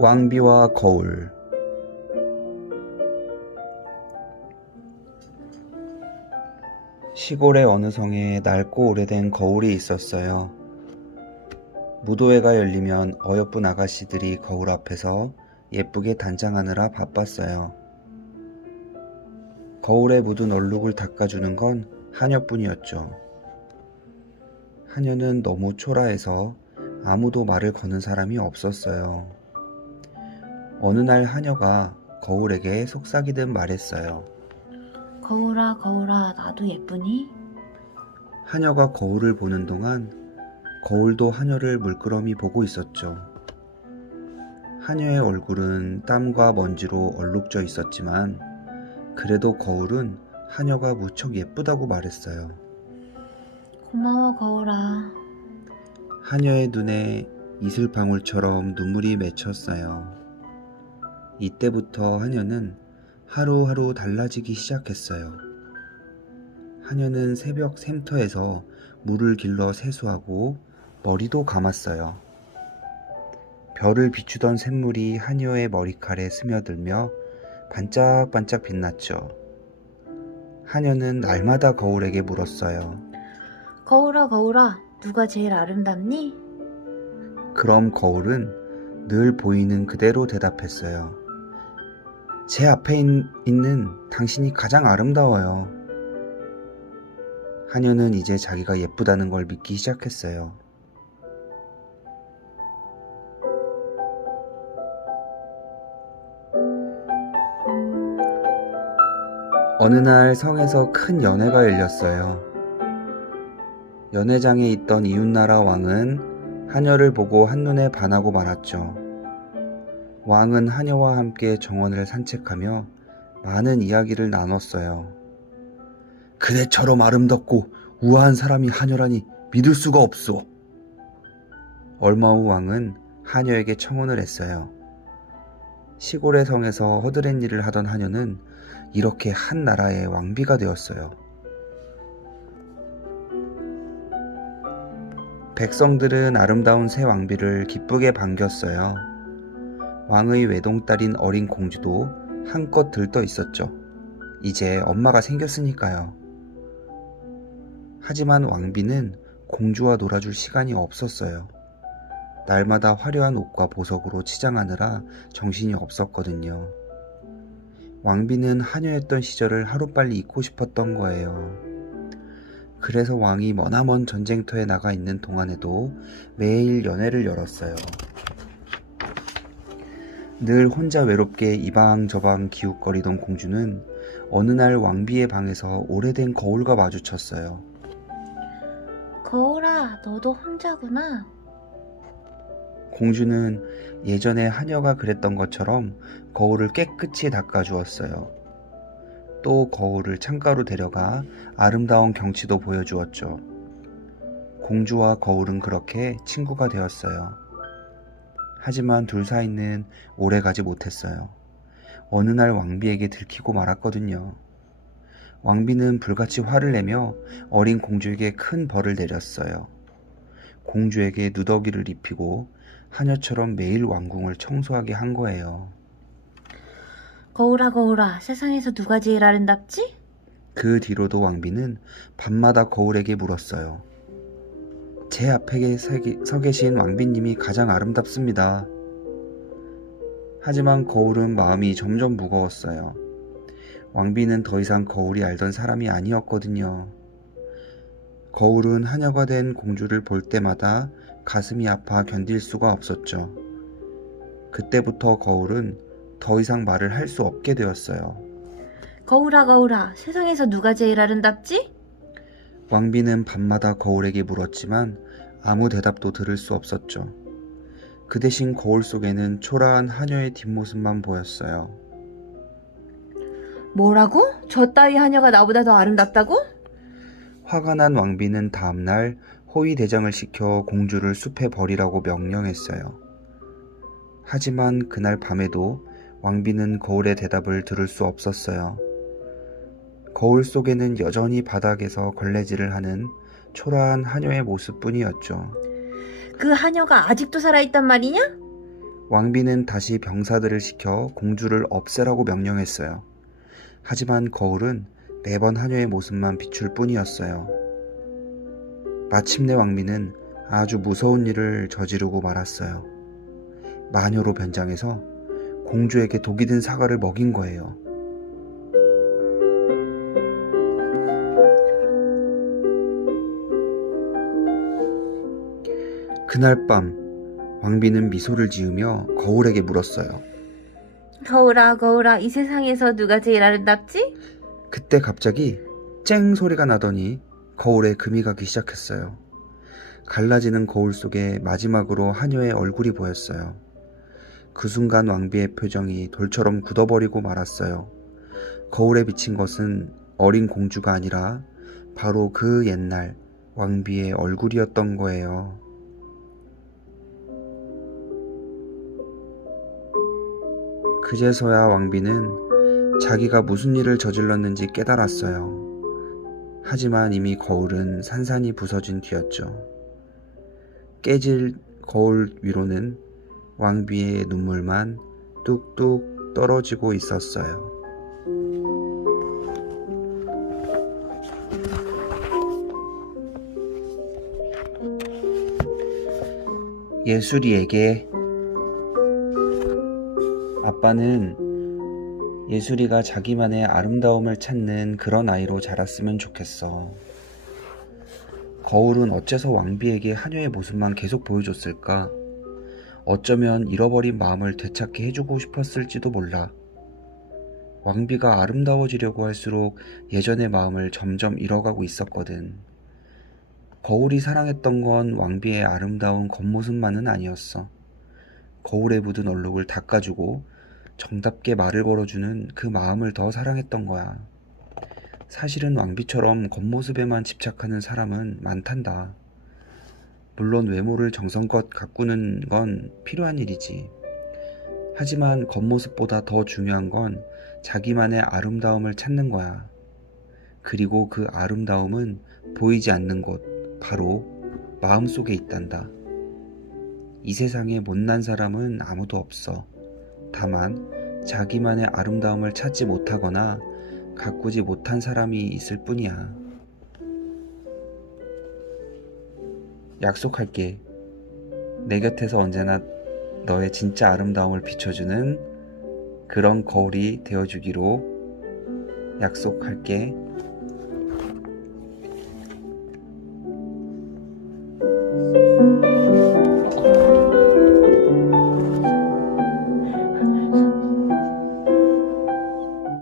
왕비와 거울. 시골의 어느 성에 낡고 오래된 거울이 있었어요. 무도회가 열리면 어여쁜 아가씨들이 거울 앞에서 예쁘게 단장하느라 바빴어요. 거울에 묻은 얼룩을 닦아주는 건 하녀뿐이었죠. 하녀는 너무 초라해서 아무도 말을 거는 사람이 없었어요. 어느 날 하녀가 거울에게 속삭이듯 말했어요. 거울아, 거울아, 나도 예쁘니? 하녀가 거울을 보는 동안 거울도 하녀를 물끄러미 보고 있었죠. 하녀의 얼굴은 땀과 먼지로 얼룩져 있었지만 그래도 거울은 하녀가 무척 예쁘다고 말했어요. 고마워, 거울아. 하녀의 눈에 이슬방울처럼 눈물이 맺혔어요. 이때부터 하녀는 하루하루 달라지기 시작했어요. 하녀는 새벽 샘터에서 물을 길러 세수하고 머리도 감았어요. 별을 비추던 샘물이 하녀의 머리칼에 스며들며 반짝반짝 빛났죠. 하녀는 날마다 거울에게 물었어요. 거울아, 거울아, 누가 제일 아름답니? 그럼 거울은 늘 보이는 그대로 대답했어요. 제 앞에 있는 당신이 가장 아름다워요. 하녀는 이제 자기가 예쁘다는 걸 믿기 시작했어요. 어느 날 성에서 큰 연회가 열렸어요. 연회장에 있던 이웃나라 왕은 하녀를 보고 한눈에 반하고 말았죠. 왕은 하녀와 함께 정원을 산책하며 많은 이야기를 나눴어요. 그대처럼 아름답고 우아한 사람이 하녀라니 믿을 수가 없소. 얼마 후 왕은 하녀에게 청혼을 했어요. 시골의 성에서 허드렛 일을 하던 하녀는 이렇게 한 나라의 왕비가 되었어요. 백성들은 아름다운 새 왕비를 기쁘게 반겼어요. 왕의 외동딸인 어린 공주도 한껏 들떠 있었죠. 이제 엄마가 생겼으니까요. 하지만 왕비는 공주와 놀아줄 시간이 없었어요. 날마다 화려한 옷과 보석으로 치장하느라 정신이 없었거든요. 왕비는 하녀였던 시절을 하루빨리 잊고 싶었던 거예요. 그래서 왕이 머나먼 전쟁터에 나가 있는 동안에도 매일 연회를 열었어요. 늘 혼자 외롭게 이방저방 기웃거리던 공주는 어느 날 왕비의 방에서 오래된 거울과 마주쳤어요. 거울아, 너도 혼자구나. 공주는 예전에 하녀가 그랬던 것처럼 거울을 깨끗이 닦아주었어요. 또 거울을 창가로 데려가 아름다운 경치도 보여주었죠. 공주와 거울은 그렇게 친구가 되었어요. 하지만 둘 사이는 오래가지 못했어요. 어느 날 왕비에게 들키고 말았거든요. 왕비는 불같이 화를 내며 어린 공주에게 큰 벌을 내렸어요. 공주에게 누더기를 입히고 하녀처럼 매일 왕궁을 청소하게 한 거예요. 거울아, 거울아, 세상에서 누가 제일 아름답지? 그 뒤로도 왕비는 밤마다 거울에게 물었어요. 제 앞에 서 계신 왕비님이 가장 아름답습니다. 하지만 거울은 마음이 점점 무거웠어요. 왕비는 더 이상 거울이 알던 사람이 아니었거든요. 거울은 하녀가 된 공주를 볼 때마다 가슴이 아파 견딜 수가 없었죠. 그때부터 거울은 더 이상 말을 할 수 없게 되었어요. 거울아, 거울아, 세상에서 누가 제일 아름답지? 왕비는 밤마다 거울에게 물었지만 아무 대답도 들을 수 없었죠. 그 대신 거울 속에는 초라한 하녀의 뒷모습만 보였어요. 뭐라고? 저 따위 하녀가 나보다 더 아름답다고? 화가 난 왕비는 다음날 호위대장을 시켜 공주를 숲에 버리라고 명령했어요. 하지만 그날 밤에도 왕비는 거울의 대답을 들을 수 없었어요. 거울 속에는 여전히 바닥에서 걸레질을 하는 초라한 하녀의 모습뿐이었죠. 그 하녀가 아직도 살아있단 말이냐? 왕비는 다시 병사들을 시켜 공주를 없애라고 명령했어요. 하지만 거울은 매번 하녀의 모습만 비출 뿐이었어요. 마침내 왕비는 아주 무서운 일을 저지르고 말았어요. 마녀로 변장해서 공주에게 독이 든 사과를 먹인 거예요. 그날 밤 왕비는 미소를 지으며 거울에게 물었어요. 거울아, 거울아, 이 세상에서 누가 제일 아름답지? 그때 갑자기 쨍 소리가 나더니 거울에 금이 가기 시작했어요. 갈라지는 거울 속에 마지막으로 하녀의 얼굴이 보였어요. 그 순간 왕비의 표정이 돌처럼 굳어버리고 말았어요. 거울에 비친 것은 어린 공주가 아니라 바로 그 옛날 왕비의 얼굴이었던 거예요. 그제서야 왕비는 자기가 무슨 일을 저질렀는지 깨달았어요. 하지만 이미 거울은 산산이 부서진 뒤였죠. 깨질 거울 위로는 왕비의 눈물만 뚝뚝 떨어지고 있었어요. 예술이에게 아빠는 예술이가 자기만의 아름다움을 찾는 그런 아이로 자랐으면 좋겠어. 거울은 어째서 왕비에게 하녀의 모습만 계속 보여줬을까? 어쩌면 잃어버린 마음을 되찾게 해주고 싶었을지도 몰라. 왕비가 아름다워지려고 할수록 예전의 마음을 점점 잃어가고 있었거든. 거울이 사랑했던 건 왕비의 아름다운 겉모습만은 아니었어. 거울에 묻은 얼룩을 닦아주고 정답게 말을 걸어주는 그 마음을 더 사랑했던 거야. 사실은 왕비처럼 겉모습에만 집착하는 사람은 많단다. 물론 외모를 정성껏 가꾸는 건 필요한 일이지. 하지만 겉모습보다 더 중요한 건 자기만의 아름다움을 찾는 거야. 그리고 그 아름다움은 보이지 않는 곳, 바로 마음속에 있단다. 이 세상에 못난 사람은 아무도 없어. 다만 자기만의 아름다움을 찾지 못하거나 가꾸지 못한 사람이 있을 뿐이야. 약속할게. 내 곁에서 언제나 너의 진짜 아름다움을 비춰주는 그런 거울이 되어주기로 약속할게.